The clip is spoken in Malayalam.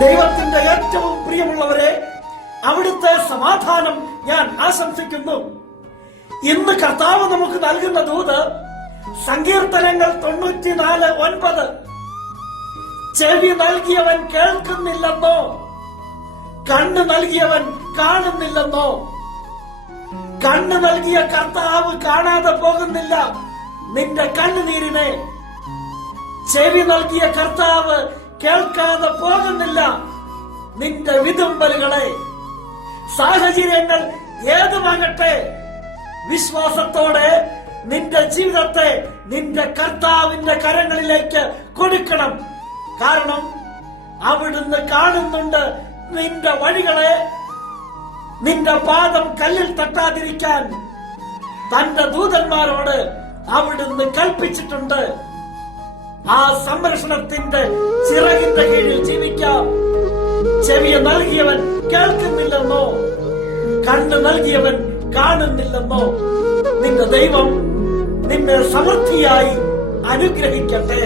ദൈവത്തിന്റെ ഏറ്റവും പ്രിയമുള്ളവരെ, അവിടുത്തെ സമാധാനം ഞാൻ ആശംസിക്കുന്നു. ഇന്ന് കർത്താവ് നമുക്ക് നൽകുന്ന ദൂത് സങ്കീർത്തനങ്ങൾ 94:9. ചെവി നൽകിയവൻ കേൾക്കുന്നില്ലെന്നോ, കണ്ണ് നൽകിയവൻ കാണുന്നില്ലെന്നോ? കണ്ണ് നൽകിയ കർത്താവ് കാണാതെ പോകുന്നില്ല നിന്റെ കണ്ണുനീരിനെ. ചെവി നൽകിയ കർത്താവ് കേൾക്കാതെ പോകുന്നില്ല നിന്റെ വിതുമ്പലുകളെ. സാഹചര്യങ്ങൾ ഏതുമാകട്ടെ, വിശ്വാസത്തോടെ നിന്റെ ജീവിതത്തെ നിന്റെ കർത്താവിന്റെ കരങ്ങളിലേക്ക് കൊടുക്കണം. കാരണം അവിടുന്ന് കാണുന്നുണ്ട് നിന്റെ വഴികളെ. നിന്റെ പാദം കല്ലിൽ തട്ടാതിരിക്കാൻ തന്റെ ദൂതന്മാരോട് അവിടുന്ന് കൽപ്പിച്ചിട്ടുണ്ട്. ആ സംരക്ഷണത്തിന്റെ ചിറകിന്റെ കീഴിൽ ജീവിക്കാം. ചെവിയ നൽകിയവൻ കേൾക്കുന്നില്ലെന്നോ, കണ്ണ് നൽകിയവൻ കാണുന്നില്ലെന്നോ? നിന്റെ ദൈവം നിന്നെ സമൃദ്ധിയായി അനുഗ്രഹിക്കട്ടെ.